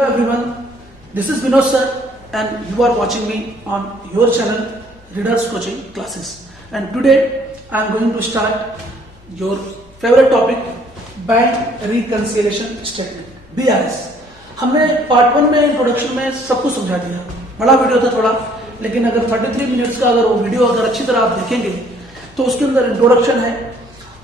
Hello everyone, this is Vinod sir and you are watching me on your channel Readers Coaching Classes, and today I am going to start your favorite topic, bank reconciliation statement BRS। हमने part 1 में introduction में सब कुछ समझा दिया, बड़ा video था थोड़ा, लेकिन अगर 33 मिनट्स का अगर वो वीडियो अगर अच्छी तरह आप देखेंगे तो उसके अंदर इंट्रोडक्शन है,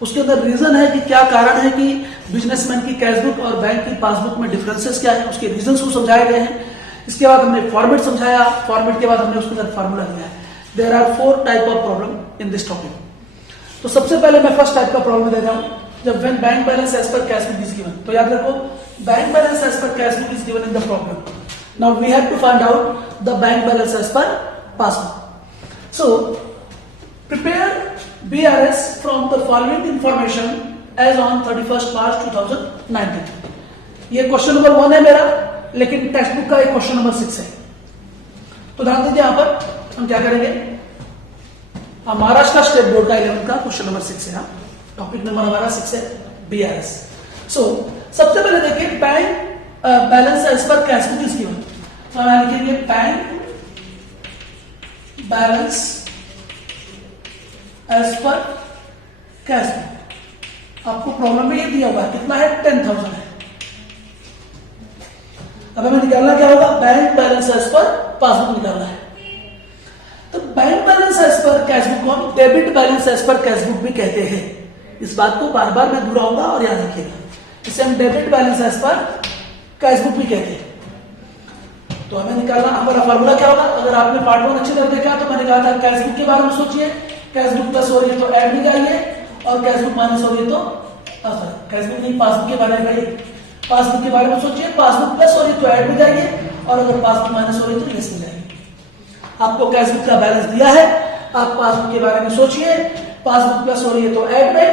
उसके अंदर रीजन है कि क्या कारण है कि बिजनेसमैन की कैशबुक और बैंक की पासबुक में डिफरेंसेस क्या है, उसके रीजंस को समझाए गए हैं। इसके बाद हमने फॉर्मेट समझाया, फॉर्मेट के बाद हमने उसके अंदर फार्मूला दिया है। There are 4 type of problem in this topic. तो सबसे पहले मैं फर्स्ट टाइप का प्रॉब्लम दे रहा हूं, जब when bank balance as per cashbook is given. तो याद रखो, bank balance as per cashbook is given in the problem. Now we have to find out the bank balance as per passbook. So prepare BRS from the following information as on 31st March 2019। ये question number 1 है मेरा, लेकिन text book का एक question number 6 है। तो ध्यान दीजिए, यहां पर हम क्या करेंगे, महाराष्ट्र स्टेट बोर्ड का 11 का क्वेश्चन नंबर 6 है। टॉपिक नंबर हमारा 6 है BRS। सो सबसे पहले देखिए, bank balance as per cashbook is given. तो हम लिखेंगे bank balance as per cashbook. आपको प्रॉब्लम में ये दिया हुआ है, कितना है, 10,000 है। अब हमें निकालना क्या होगा, bank balance as per passbook निकालना है। तो bank balance as per cashbook को हम debit balance as per cashbook भी कहते हैं। इस बात को बार बार मैं दोहराऊंगा और याद रखिएगा, इसे हम debit balance as per cashbook भी कहते हैं। तो हमें निकालना, हमारा फॉर्मूला क्या होगा, अगर आपने पार्ट 1 अच्छी तरह देखा तो मैंने कहा था कैशबुक के बारे में सोचिए, कैशबुक प्लस हो रही है तो ऐड में जाइए, और कैशबुक माइनस हो रही है तो कैशबुक नहीं, पासबुक के बारे में, पासबुक के बारे में सोचिए, पासबुक प्लस हो रही है तो ऐड में जाइए, और अगर पासबुक माइनस हो रही है तो लेस में जाइए। आपको कैशबुक का बैलेंस दिया है, आप पासबुक के बारे में सोचिए, पासबुक प्लस हो रही है तो ऐड में,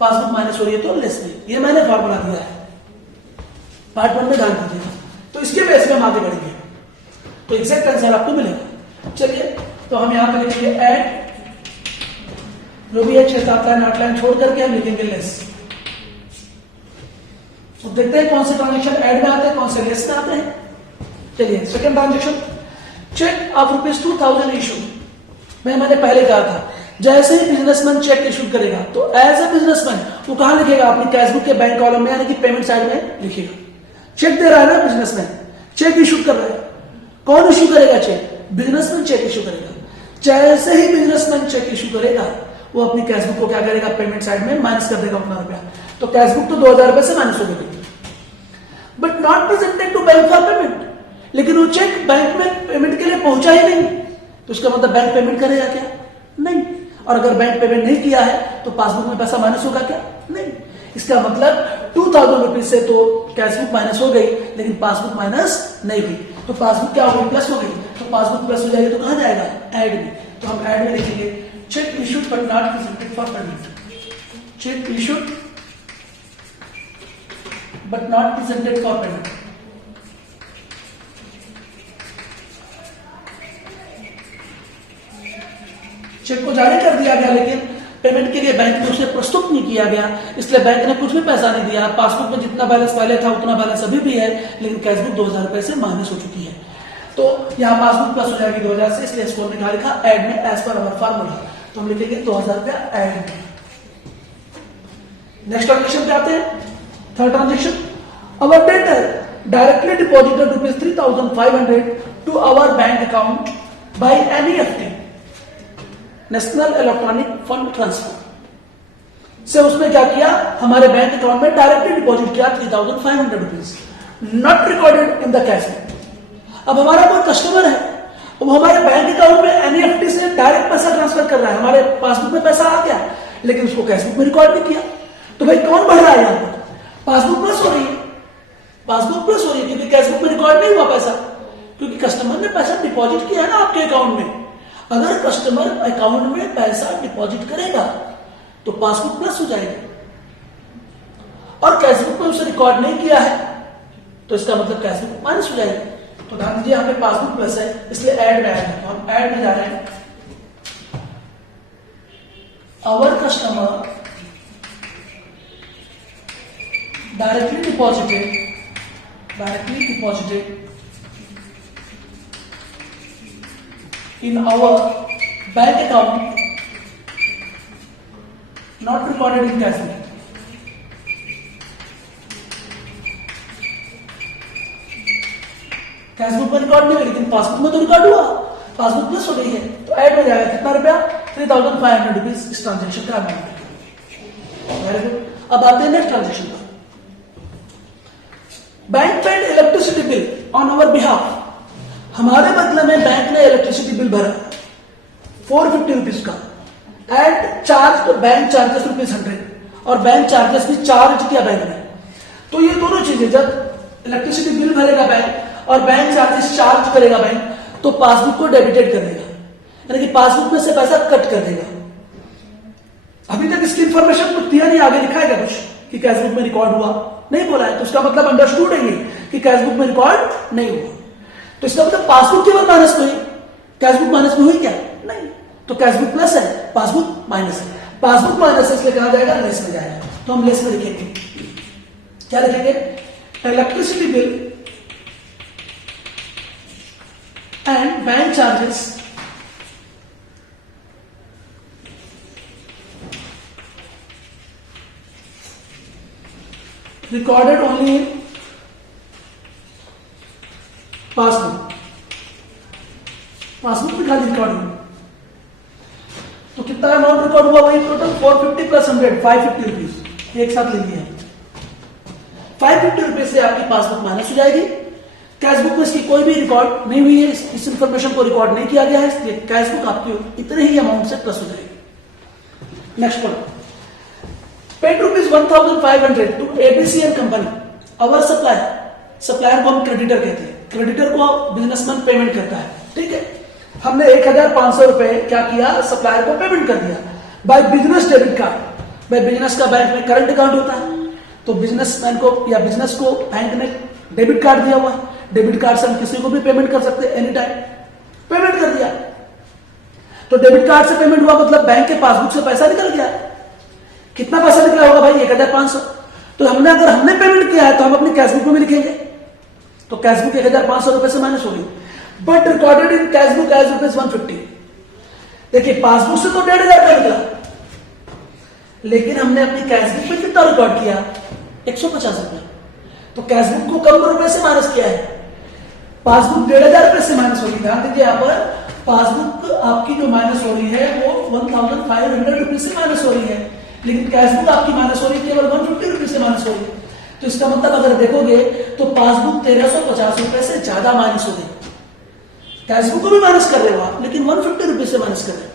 पासबुक माइनस हो रही है तो लेस में। ये मैंने फॉर्मूला दिया है, पार्ट 1 में ध्यान दीजिएगा। तो इसके बेस में हम आगे बढ़ेंगे तो एग्जैक्ट आंसर आपको मिलेगा। चलिए, तो हम यहां पर लिखेंगे ऐड, जो भी है 6-7 लाइन 8 लाइन छोड़ करके हम लिखेंगे लेस। तो देखते हैं कौन से ट्रांजेक्शन ऐड में आते हैं, कौन से लेस में आते हैं। चलिए, second transaction, cheque of ₹2000 issue. मैंने पहले कहा था, जैसे ही बिजनेसमैन चेक इशू करेगा तो एज ए बिजनेसमैन वो कहां लिखेगा, अपनी कैशबुक के बैंक कॉलम में, यानी कि पेमेंट साइड में लिखेगा। चेक दे रहा है ना बिजनेसमैन, चेक इशू कर रहा है। कौन इशू करेगा चेक, बिजनेसमैन चेक इशू करेगा। जैसे ही बिजनेसमैन चेक इशू करेगा, वो अपनी कैशबुक को क्या करेगा, पेमेंट साइड में माइनस कर देगा उतना रुपया। तो कैशबुक तो 2000 रुपए से माइनस हो गई, but not presented to bank for payment. लेकिन वो चेक बैंक में पेमेंट के लिए पहुंचा ही नहीं, तो उसका मतलब बैंक पेमेंट करेगा क्या, नहीं। और अगर बैंक पेमेंट नहीं किया है तो पासबुक में पैसा माइनस होगा क्या, नहीं। इसका मतलब 2000 रुपीज से तो कैशबुक माइनस हो गई, लेकिन पासबुक माइनस नहीं हुई। तो पासबुक क्या हो गई, प्लस हो गई। तो पासबुक प्लस हो जाएगी तो कहां जाएगा, ऐड में। तो हम ऐड में लिखेंगे cheque issued but not presented for payment. Cheque issued but not presented for payment. Cheque को जारी कर दिया गया, लेकिन पेमेंट के लिए बैंक में उसे प्रस्तुत नहीं किया गया, इसलिए बैंक ने कुछ भी पैसा नहीं दिया। पासबुक में जितना बैलेंस पहले था उतना बैलेंस अभी भी है, लेकिन कैशबुक 2000 रुपए से माइनस हो चुकी है। तो यहाँ पासबुक प्लस हो जाएगी 2000 से, इसलिए इसको हमने लिखा ऐड में एज पर अवर फार्मूला। तो हम लिखेंगे 2000 रुपया ऐड में। नेक्स्ट ट्रांजेक्शन पे आते हैं, third transaction, our debtor directly deposited ₹3500 to our bank account by NEFT, national electronic fund transfer से। उसने क्या किया, हमारे बैंक अकाउंट में डायरेक्टली डिपॉजिट किया ₹3500, not recorded in the cashbook. अब हमारा कोई कस्टमर है, वो हमारे बैंक अकाउंट में NEFT से डायरेक्ट पैसा ट्रांसफर कर रहा है, हमारे पासबुक में पैसा आ गया, लेकिन उसको कैशबुक में रिकॉर्ड नहीं किया। तो भाई कौन बढ़ रहा है यहां पर, पासबुक प्लस हो रही है, पासबुक प्लस हो रही है, क्योंकि कैशबुक में रिकॉर्ड नहीं हुआ पैसा, क्योंकि कस्टमर ने पैसा डिपॉजिट किया है ना आपके अकाउंट में। अगर कस्टमर अकाउंट में पैसा डिपॉजिट करेगा तो पासबुक प्लस हो जाएगी, और कैशबुक में उसे रिकॉर्ड नहीं किया है तो इसका मतलब कैशबुक माइनस हो जाएगी। तो ध्यान दीजिए, यहाँ पे पासबुक प्लस है, इसलिए ऐड में आएगा। तो हम ऐड में जा रहे हैं, our customer directly deposited directly deposited in our bank account, not recorded in cash book. Cash book में रिकॉर्ड नहीं है लेकिन पासबुक में तो रिकॉर्ड हुआ, पासबुक प्लस हो गई है तो ऐड हो जाएगा कितना रुपया 3,500 रुपीज इस ट्रांजेक्शन का अमाउंट। Very good. अब आते हैं नेक्स्ट ट्रांजेक्शन पर। Bank paid electricity bill on our behalf. हमारे बदले में बैंक ने इलेक्ट्रिसिटी बिल भरा 450 रुपीज का एंड चार्ज बैंक चार्जेस ₹100 और बैंक चार्जेस भी चार्ज किया बैंक ने। तो ये दोनों चीजें जब इलेक्ट्रिसिटी बिल भरेगा बैंक और बैंक चार्जेस चार्ज करेगा बैंक तो पासबुक को डेबिटेड कर देगा, यानी कि पासबुक में से पैसा कट कर देगा। अभी तक इसकी इंफॉर्मेशन कुछ दिया नहीं, आगे लिखा है क्या कुछ कि कैश बुक में रिकॉर्ड हुआ? नहीं बोला है, तो इसका मतलब अंडरस्टूड है ये कि कैश बुक में रिकॉर्ड नहीं हुआ। तो इसका मतलब पासबुक केवल माइनस में हुई, कैश बुक माइनस में हुई क्या? नहीं। तो कैश बुक प्लस है, पासबुक माइनस है। पासबुक माइनस है इसलिए कहा जाएगा लेस में जाएगा, तो हम लेस में लिखेंगे। क्या लिखेंगे? Electricity bill and bank charges recorded only in passbook. Passbook में खाली रिकॉर्ड हुआ तो कितना अमाउंट रिकॉर्ड हुआ? वही टोटल 450 प्लस 100 550 रुपीज एक साथ ले लिया। 550 रुपीज से आपकी पासबुक माइनस हो जाएगी। कैश बुक में इसकी कोई भी रिकॉर्ड नहीं हुई है, इस इंफॉर्मेशन को रिकॉर्ड नहीं किया गया है, इसलिए कैश बुक आपकी इतने ही अमाउंट से प्लस हो जाएगी। Next point, paid ₹1,500 to ABCL company our supplier. Supplier को हम क्रेडिटर कहते हैं, क्रेडिटर को बिजनेसमैन पेमेंट करता है, ठीक है। हमने 1,500 रुपए क्या किया? सप्लायर को पेमेंट कर दिया by business debit card. By business का बैंक में करंट अकाउंट होता है, तो बिजनेसमैन को या बिजनेस को बैंक ने डेबिट कार्ड दिया हुआ, डेबिट कार्ड से हम किसी को भी पेमेंट कर सकते हैं एनी टाइम। पेमेंट कर दिया तो डेबिट कार्ड से पेमेंट हुआ मतलब बैंक के पासबुक से पैसा निकल गया। कितना पैसा निकला होगा भाई? 1,500। तो अगर हमने पेमेंट किया है तो हम अपनी कैश बुक में भी लिखेंगे, तो कैश बुक 1,500 रुपए से माइनस होगी, but recorded in cash book as ₹150। देखिए पासबुक से तो 1,500 का निकला, लेकिन हमने अपनी कैश बुक में कितना रिकॉर्ड किया? 150 रुपए। तो कैश बुक को कम रुपए से माइनस किया है, पासबुक 1,500 रुपए से माइनस होगी। ध्यान दीजिए यहाँ पर पासबुक आपकी जो माइनस हो रही है वो 1,500 रुपीज से माइनस हो रही है, लेकिन कैश बुक आपकी माइनस हो रही है केवल 150 रुपीज से माइनस हो रही है। तो इसका मतलब अगर देखोगे तो पासबुक 1,350 रुपए से ज्यादा माइनस हो गई। कैश बुक को भी माइनस कर रहे हो आप, लेकिन 150 रुपीज से माइनस कर रहे हो।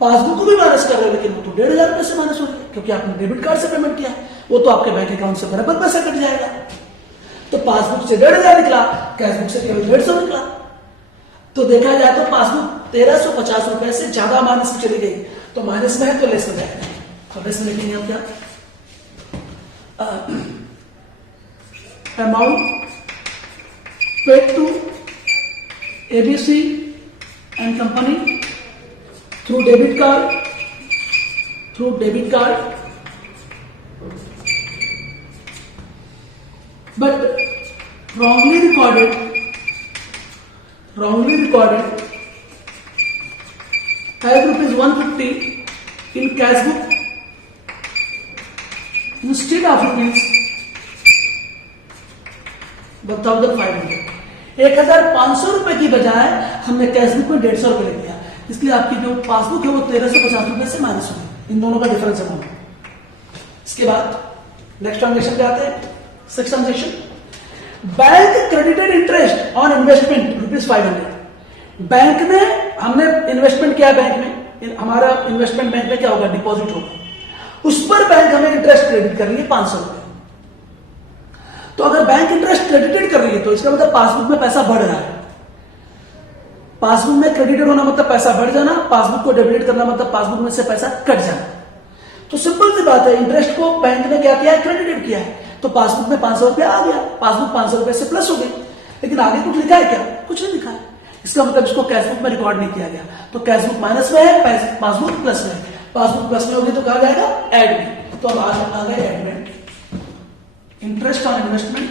पासबुक को भी माइनस कर रहे हो, लेकिन वो तो 1,500 रुपए से माइनस हो गई, क्योंकि आपने डेबिट कार्ड से पेमेंट किया है, वो तो आपके बैंक अकाउंट से बराबर पैसा कट जाएगा। तो पासबुक से 1,500 निकला, कैश बुक से केवल 150 निकला। तो देखा जाए तो पासबुक 1,350 रुपए से ज्यादा माइनस में चली गई, तो माइनस में है तो लेस हो जाएगा। तो लेस में लिखेंगे हम क्या? Amount paid to ABC and company through debit card but wrongly recorded as ₹150 in cash book instead of ₹1,500। 1,500 रुपए की बजाय हमने कैश बुक में 150 रुपए लिख दिया, इसलिए आपकी जो पासबुक है वो 1,350 रुपए से माइनस हो गई। इन दोनों का डिफरेंस अमाउंट। इसके बाद नेक्स्ट ट्रांजेक्शन पे आते हैं। Six transaction, bank credited interest on investment ₹500। Bank ने हमने इन्वेस्टमेंट किया बैंक में, हमारा इन्वेस्टमेंट बैंक में क्या होगा? डिपॉजिट होगा, उस पर बैंक हमें इंटरेस्ट क्रेडिट कर रही है 500 रुपए। तो अगर बैंक इंटरेस्ट क्रेडिटेड कर रही है तो इसका मतलब पासबुक में पैसा बढ़ रहा है। पासबुक में क्रेडिटेड होना मतलब पैसा बढ़ जाना, पासबुक को डेबिट करना मतलब पासबुक में से पैसा कट जाना। तो सिंपल सी बात है, इंटरेस्ट को बैंक ने क्या किया है? क्रेडिटेड किया है, तो पासबुक में 500 रुपए आ गया, पासबुक 500 रुपए से प्लस हो गई, लेकिन आगे कुछ लिखा है क्या? कुछ नहीं लिखा है। इसका मतलब इसको कैश बुक में रिकॉर्ड नहीं किया गया, तो कैश बुक माइनस में है, पासबुक प्लस में है। पासबुक प्लस में होगी तो कहा जाएगा ऐड में। तो अब आ गए ऐड में। Interest on investment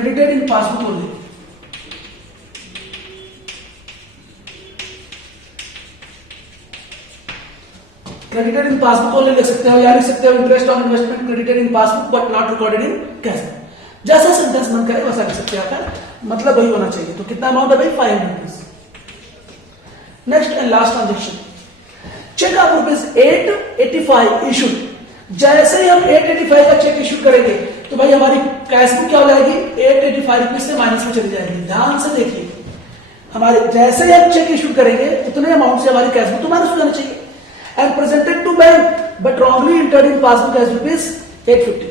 credited in passbook only. Credited in passbook only लिख सकते हो या लिख सकते हो interest on investment credited in passbook but not recorded in cash book. जैसा सेंटेंस मन करे वैसा लिख सकते हैं आप, मतलब वही होना चाहिए। तो कितना अमाउंट है भाई? 500 rupees. Next and last transaction, cheque of rupees 885 issued. जैसे ही हम 885 का चेक इशू करेंगे तो भाई हमारी कैश बुक क्या हो जाएगी? 885 रुपीज से माइनस में चली जाएगी। ध्यान से देखिए, हमारे जैसे ही हम चेक इशू करेंगे उतने अमाउंट से हमारी कैश बुक तो माइनस हो जाना चाहिए। And presented to bank but wrongly entered in passbook as rupees 850।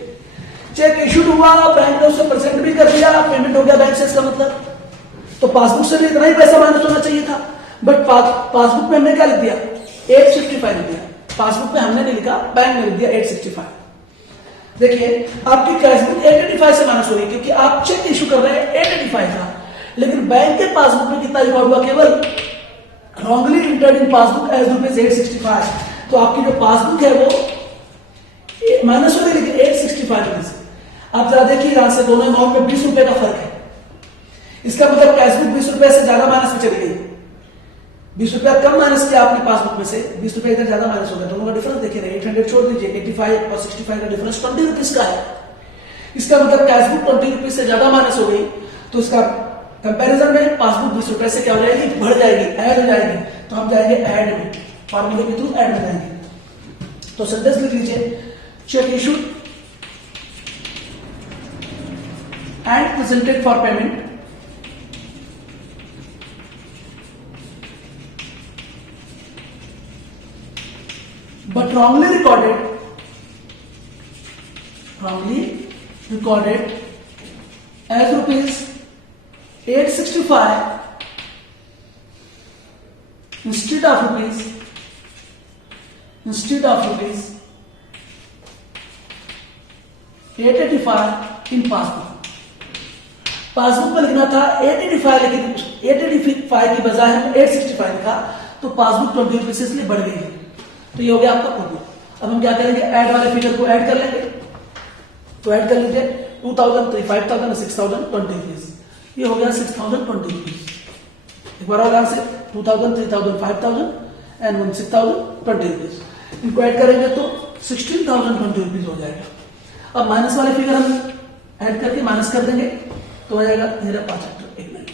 Cheque issued हुआ, बैंक ने उसे प्रेजेंट भी कर दिया, पेमेंट हो गया बैंक से, इसका मतलब तो पासबुक से भी इतना ही पैसा माइनस होना चाहिए था। बट पासबुक में हमने क्या लिख दिया? 865 लिख दिया। पासबुक में हमने नहीं लिखा, बैंक ने लिख दिया 865। देखिए आपकी कैश बुक 885 से माइनस हो रही है क्योंकि आप चेक इशू कर रहे हैं 885 का, लेकिन बैंक के पासबुक में कितना रिकॉर्ड हुआ? केवल wrongly entered in passbook as rupees 865। तो आपकी जो पासबुक है वो माइनस हो गई, लेकिन 865 रुपीज। आप जरा देखिए यहां से दोनों अमाउंट में 20 रुपए का फर्क है। इसका मतलब कैश बुक 20 रुपए से ज्यादा माइनस में चली गई। 20 रुपया कम माइनस किया आपकी पासबुक में से, 20 रुपया इधर ज्यादा माइनस हो गया। दोनों का डिफरेंस देखिए, 800 छोड़ दीजिए, 85 और 65 का डिफरेंस 20 रुपीज का है। इसका मतलब कैश बुक 20 रुपीज से ज्यादा माइनस हो गई, तो इसका कंपैरिजन में पासबुक 20 रुपए से क्या हो जाएगी? बढ़ जाएगी, ऐड हो जाएगी। तो हम जाएंगे ऐड में, फॉर्मूले के थ्रू ऐड में जाएंगे। तो सेंटेंस लिख लीजिए, check issued and presented for payment but wrongly recorded as rupees 865 instead of rupees 885 in passbook. Passbook में लिखना था 885, लेकिन 885 की बजाय हम 865 लिखा, तो पासबुक 20 रुपीज इसलिए बढ़ गई है। तो ये हो गया आपका प्रॉब्लम। अब हम क्या करेंगे? ऐड वाले फिगर को ऐड कर लेंगे। तो ऐड कर लीजिए 2000, 5000, 6000, 20 रुपीज। ये हो गया 6000, 20 रुपीज। एक बार और से 2000, 3000, 5000 एंड 6000, 20 रुपीज। इनको ऐड करेंगे तो 16000, 20 रुपीज हो जाएगा। अब माइनस वाले फिगर हम ऐड करके माइनस कर देंगे तो हो जाएगा मेरा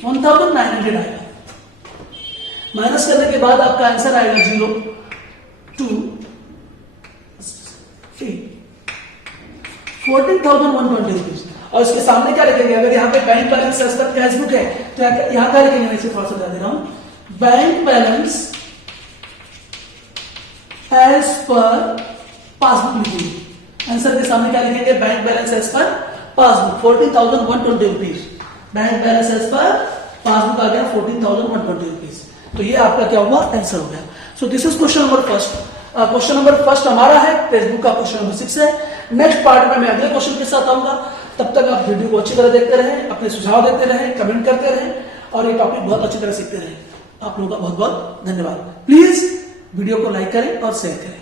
1900 आएगा। माइनस करने के बाद आपका आंसर आएगा 0 2 3 14,120 रुपीज। और इसके सामने क्या लिखेंगे? अगर यहाँ पे bank balance as per cash book है तो यहाँ क्या लिखेंगे? मैं इसे थोड़ा सा दे रहा हूं, bank balance as per passbook लिखेंगे। आंसर के सामने क्या लिखेंगे? Bank balance as per passbook 14,120 rupees. Bank balance as per passbook आ गया 14,120 रुपीज। तो ये आपका क्या हुआ? आंसर हो गया। So this is question number first. Question number first हमारा है, टेक्स्ट बुक का क्वेश्चन नंबर 6 है। नेक्स्ट पार्ट में मैं अगले क्वेश्चन के साथ आऊंगा। तब तक आप वीडियो को अच्छी तरह देखते रहें, अपने सुझाव देते रहें, कमेंट करते रहें और ये टॉपिक बहुत अच्छी तरह सीखते रहें। आप लोगों का बहुत बहुत धन्यवाद। प्लीज वीडियो को लाइक करें और शेयर करें।